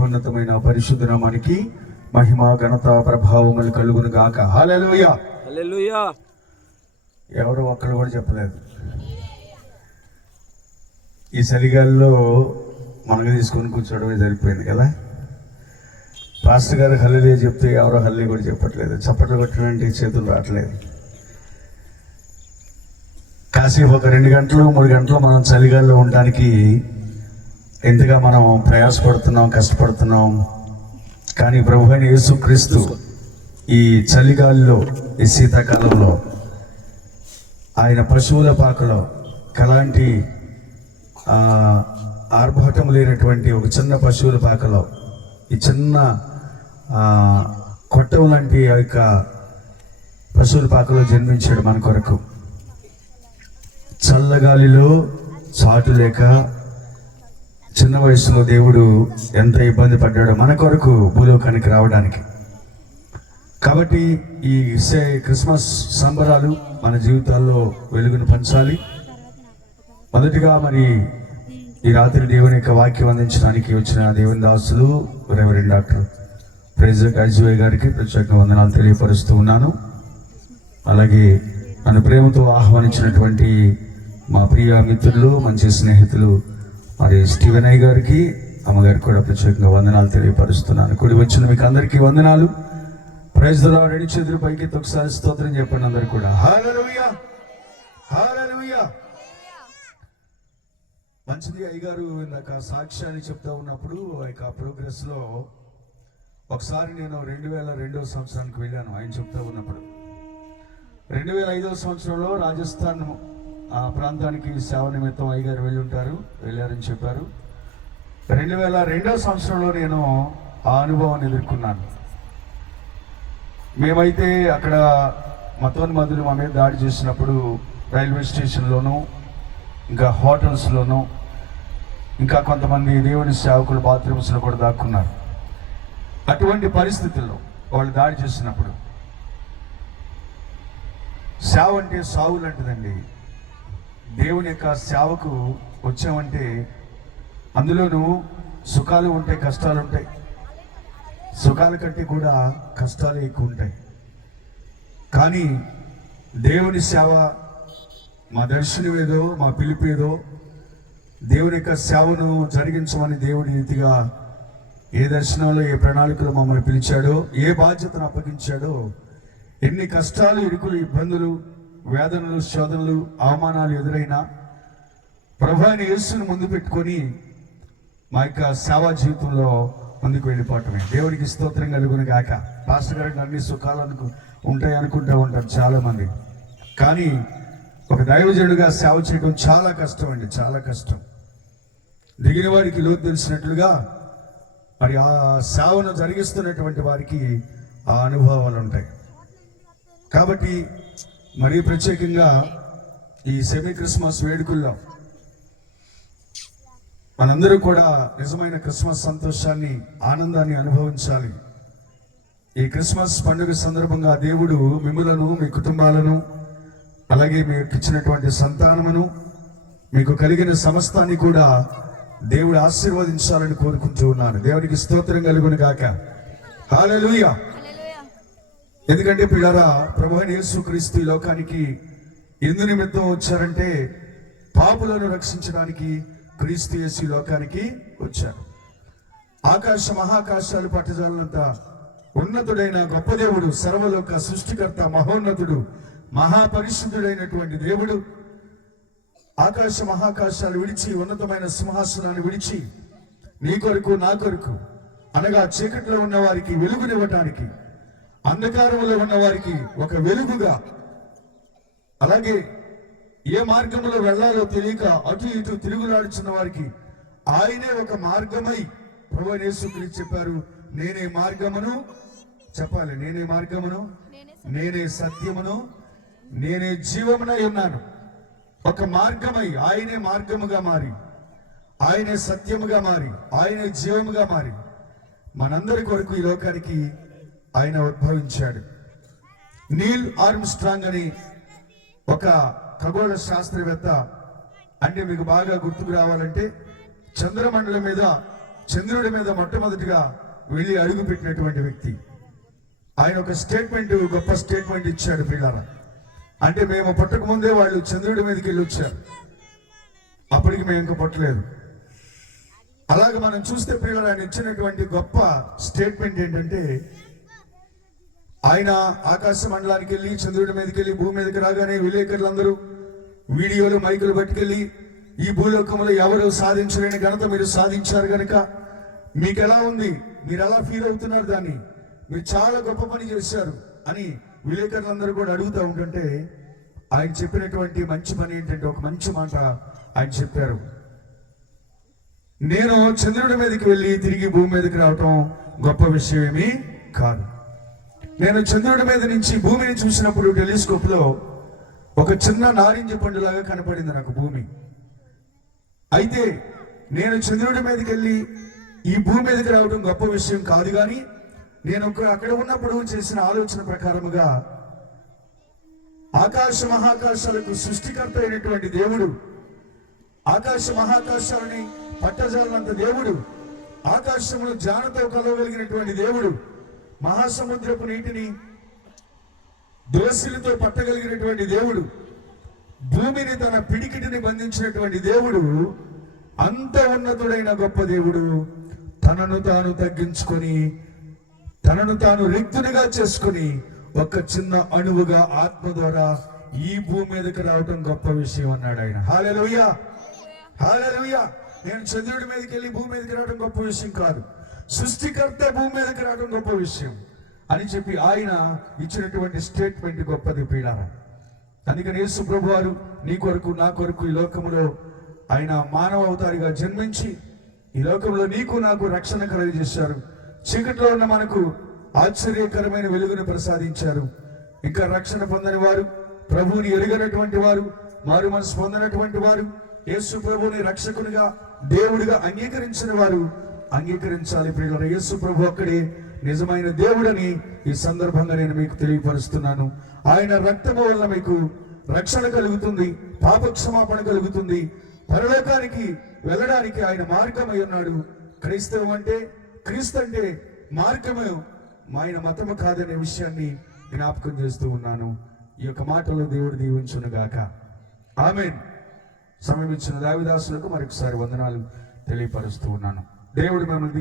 మహోన్నతమైన పరిశుద్ధ నామానికి మహిమ ఘనత ప్రభావములు కలుగును గాక. హల్లెలూయా హల్లెలూయా. ఎవరు ఒక్కరు కూడా చెప్పలేదు. ఈ చలిగాల్లో మనకు తీసుకొని కూర్చోవడమే సరిపోయింది కదా. పాస్టర్ గారు హల్లెలూయా చెప్తే ఎవరో హల్లెలూయా కూడా చెప్పట్లేదు. చప్పట్లు కొట్టడానికి చేతులు రావట్లేదు. కాసేపు ఒక 2 గంటలు 3 గంటలు మనం చలిగాల్లో ఉండడానికి ఎంతగా మనం ప్రయాసపడుతున్నాం, కష్టపడుతున్నాం. కానీ ప్రభు అయిన యేసుక్రీస్తు ఈ చలిగాల్లో, ఈ శీతాకాలంలో ఆయన పశువుల పాకలో కలాంటి ఆర్భాటం లేనటువంటి ఒక చిన్న పశువుల పాకలో, ఈ చిన్న కొట్టం లాంటి ఆ యొక్క పశువుల పాకలో జన్మించాడు మన కొరకు. చల్లగాలిలో చాటు లేక చిన్న వయసులో దేవుడు ఎంత ఇబ్బంది పడ్డాడో మన కొరకు భూలోకానికి రావడానికి. కాబట్టి ఈ క్రిస్మస్ సంబరాలు మన జీవితాల్లో వెలుగును పంచాలి. మొదటిగా మరి ఈ రాత్రి దేవుని యొక్క వాక్యం అందించడానికి వచ్చిన దేవుని దాసులు రెవరెండ్ డాక్టర్ ప్రెసిడెంట్ అజయ్ గారికి ప్రత్యేక వందనాలు తెలియపరుస్తూ ఉన్నాను. అలాగే నన్ను ప్రేమతో ఆహ్వానించినటువంటి మా ప్రియ మిత్రులు, మంచి స్నేహితులు మరి స్టీవెన్ అయ్య గారికి, అమ్మగారికి కూడా ప్రత్యేకంగా వందనాలు తెలియపరుస్తున్నాను. కూడి వచ్చిన మీకు అందరికీ వందనాలు. Praise the lord. 2 చేతులు పైకి ఒకసారి స్తోత్రం చెప్పండి అందరు కూడా. హల్లెలూయా హల్లెలూయా. మంచిది. అయ్యగారు ఇందాక సాక్ష్యాన్ని చెప్తా ఉన్నప్పుడు ఆ ప్రోగ్రెస్ లో ఒకసారి నేను 2002వ సంవత్సరానికి వెళ్ళాను. ఆయన చెప్తా ఉన్నప్పుడు 2005వ సంవత్సరంలో రాజస్థాన్ ఆ ప్రాంతానికి సేవ నిమిత్తం అయ్యగారు వెళ్ళారని చెప్పారు. 2002వ సంవత్సరంలో నేను ఆ అనుభవాన్ని ఎదుర్కొన్నాను. మేమైతే అక్కడ మతోన్మదులు మా మీద దాడి చేసినప్పుడు రైల్వే స్టేషన్లోనూ, ఇంకా హోటల్స్లోనూ, ఇంకా కొంతమంది దేవుని సేవకులు బాత్రూమ్స్లో కూడా దాక్కున్నారు. అటువంటి పరిస్థితుల్లో వాళ్ళు దాడి చేసినప్పుడు సేవ అంటే సావు లాంటిదండి. దేవుని యొక్క సేవకు వచ్చామంటే అందులోనూ సుఖాలు ఉంటాయి, కష్టాలు ఉంటాయి. సుఖాల కంటే కూడా కష్టాలు ఎక్కువ ఉంటాయి. కానీ దేవుని సేవ మా దర్శనం ఏదో, మా పిలుపు ఏదో, దేవుని యొక్క సేవను జరిగించమని దేవుడి రీతిగా ఏ దర్శనంలో, ఏ ప్రణాళికలో మమ్మల్ని పిలిచాడో, ఏ బాధ్యతను అప్పగించాడో, ఎన్ని కష్టాలు, ఇరుకులు, ఇబ్బందులు, వేదనలు, శోధనలు, అవమానాలు ఎదురైనా ప్రభువైన యేసును ముందు పెట్టుకొని మా యొక్క సేవా జీవితంలో ముందుకు వెళ్ళిపోవటమే. దేవుడికి స్తోత్రం కలుగును గాక. పాస్టర్ గారికి అన్ని సుఖాలు ఉంటాయి అనుకుంటూ ఉంటారు చాలామంది. కానీ ఒక దైవజనుడిగా సేవ చేయడం చాలా కష్టం అండి, చాలా కష్టం. దిగిన వారికి లోతు తెలిసినట్లుగా మరి ఆ సేవను జరిగిస్తున్నటువంటి వారికి ఆ అనుభవాలు ఉంటాయి. కాబట్టి మరీ ప్రత్యేకంగా ఈ సెమీ క్రిస్మస్ వేడుకల్లో మనందరూ కూడా నిజమైన క్రిస్మస్ సంతోషాన్ని, ఆనందాన్ని అనుభవించాలి. ఈ క్రిస్మస్ పండుగ సందర్భంగా దేవుడు మిమ్ములను, మీ కుటుంబాలను, అలాగే మీకు ఇచ్చినటువంటి సంతానమును, మీకు కలిగిన సమస్తాన్ని కూడా దేవుడు ఆశీర్వదించాలని కోరుకుంటూ ఉన్నాను. దేవునికి స్తోత్రం కలుగును గాక. హల్లెలూయా. ఎందుకంటే పిల్లరా, ప్రభువైన యేసుక్రీస్తు ఈ లోకానికి ఎందు నిమిత్తం వచ్చారంటే పాపులను రక్షించడానికి క్రీస్తు యేసు లోకానికి వచ్చారు. ఆకాశ మహాకాశాలు పట్టజాలంత ఉన్నతుడైన గొప్ప దేవుడు, సర్వలోక సృష్టికర్త, మహోన్నతుడు, మహాపరిశుద్ధుడైనటువంటి దేవుడు ఆకాశ మహాకాశాలు విడిచి, ఉన్నతమైన సింహాసనాన్ని విడిచి నీ కొరకు, నా కొరకు, అనగా చీకట్లో ఉన్న వారికి వెలుగునివ్వటానికి, అంధకారంలో ఉన్న వారికి ఒక వెలుగుగా, అలాగే ఏ మార్గంలో వెళ్లాలో తెలియక అటు ఇటు తిరుగులాడుచున్న వారికి ఆయనే ఒక మార్గమై ప్రభువైన యేసుక్రీస్తు చెప్పారు, నేనే మార్గమును, చెప్పాలి, నేనే మార్గమును, నేనే సత్యమును, నేనే జీవమునై ఉన్నాను. ఒక మార్గమై ఆయనే మార్గముగా మారి, ఆయనే సత్యముగా మారి, ఆయనే జీవముగా మారి మనందరి కొరకు ఈ లోకానికి ఆయన ఉద్భవించాడు. నీల్ ఆర్మ్స్ట్రాంగ్ అని ఒక ఖగోళ శాస్త్రవేత్త, అంటే మీకు బాగా గుర్తుకు రావాలంటే చంద్రమండలం మీద చంద్రుడి మీద మొట్టమొదటిగా వెళ్ళి అడుగు పెట్టినటువంటి వ్యక్తి. ఆయన ఒక స్టేట్మెంట్, గొప్ప స్టేట్మెంట్ ఇచ్చాడు ప్రియులారా. అంటే మేము పుట్టక ముందే వాళ్ళు చంద్రుడి మీదకి వెళ్ళి వచ్చారు, అప్పటికి మేము ఇంకా పుట్టలేదు. అలాగే మనం చూస్తే ప్రియులారా, ఆయన ఇచ్చినటువంటి గొప్ప స్టేట్మెంట్ ఏంటంటే, ఆయన ఆకాశ మండలానికి వెళ్ళి చంద్రుడి మీదకి వెళ్ళి భూమి మీదకి రాగానే విలేకరులందరూ వీడియోలు మైకులు పట్టుకెళ్ళి, ఈ భూలోకంలో ఎవరు సాధించలేని ఘనత మీరు సాధించారు కనుక మీకు ఎలా ఉంది, మీరు ఎలా ఫీల్ అవుతున్నారు, దాన్ని మీరు చాలా గొప్ప పని చేశారు అని విలేకరులందరూ కూడా అడుగుతూ ఉంటుంటే, ఆయన చెప్పినటువంటి మంచి పని ఏంటంటే, ఒక మంచి మాట ఆయన చెప్పారు. నేను చంద్రుడి మీదకి వెళ్ళి తిరిగి భూమి మీదకి రావటం గొప్ప విషయం ఏమీ కాదు. నేను చంద్రుడి మీద నుంచి భూమిని చూసినప్పుడు టెలిస్కోప్ లో ఒక చిన్న నారింజ పండులాగా కనపడింది నాకు భూమి. అయితే నేను చంద్రుడి మీదకి వెళ్ళి ఈ భూమి మీదకి రావడం గొప్ప విషయం కాదు, కానీ నేను అక్కడ ఉన్నప్పుడు చేసిన ఆలోచన ప్రకారముగా ఆకాశ మహాకాశాలకు సృష్టికర్త అయినటువంటి దేవుడు, ఆకాశ మహాకాశాలని పట్టజాలనంత దేవుడు, ఆకాశమును జానతో కలవగలిగినటువంటి దేవుడు, మహాసముద్రపు నీటిని దోసిలతో పట్టగలిగినటువంటి దేవుడు, భూమిని తన పిడికిటిని బంధించినటువంటి దేవుడు, అంత ఉన్నతుడైన గొప్ప దేవుడు తనను తాను తగ్గించుకొని తనను తాను రిక్తునిగా చేసుకొని ఒక చిన్న అణువుగా ఆత్మ ద్వారా ఈ భూమి మీదకి రావటం గొప్ప విషయం అన్నాడు ఆయన. హల్లెలూయా, హల్లెలూయా. నేను చంద్రుడి మీదకి వెళ్ళి భూమి మీదకి రావడం గొప్ప విషయం కాదు, సృష్టికర్త భూమి మీదకి రావడం గొప్ప విషయం అని చెప్పి ఆయన ఇచ్చినటువంటి స్టేట్మెంట్ గొప్పది ప్రియులారా. అందుకని యేసు ప్రభు వారు నీ కొరకు నా కొరకు ఈ లోకంలో ఆయన మానవ అవతారిగా జన్మించి ఈ లోకంలో నీకు నాకు రక్షణ కలుగజేశారు. చీకట్లో ఉన్న మనకు ఆశ్చర్యకరమైన వెలుగును ప్రసాదించారు. ఇంకా రక్షణ పొందని వారు, ప్రభువుని ఎరుగనటువంటి వారు, మారు మనసు పొందినటువంటి వారు, యేసు ప్రభువుని రక్షకునిగా దేవుడిగా అంగీకరించిన వారు అంగీకరించాలి ప్రియులారా. యేసు ప్రభు ఒక్కడే నిజమైన దేవుడని ఈ సందర్భంగా నేను మీకు తెలియపరుస్తున్నాను. ఆయన రక్తము వల్ల మీకు రక్షణ కలుగుతుంది, పాప క్షమాపణ కలుగుతుంది, పరలోకానికి వెళ్ళడానికి ఆయన మార్గమై ఉన్నాడు. క్రైస్తవం అంటే, క్రీస్తు అంటే మార్గము, ఆయన మతము కాదనే విషయాన్ని జ్ఞాపకం చేస్తూ ఉన్నాను. ఈ యొక్క మాటలో దేవుడు దీవించునుగాక. ఆమేన్. సమయం ఇచ్చిన దావిదాసులకు మరొకసారి వందనాలు తెలియపరుస్తూ ఉన్నాను. దేవుడు మిమ్మల్ని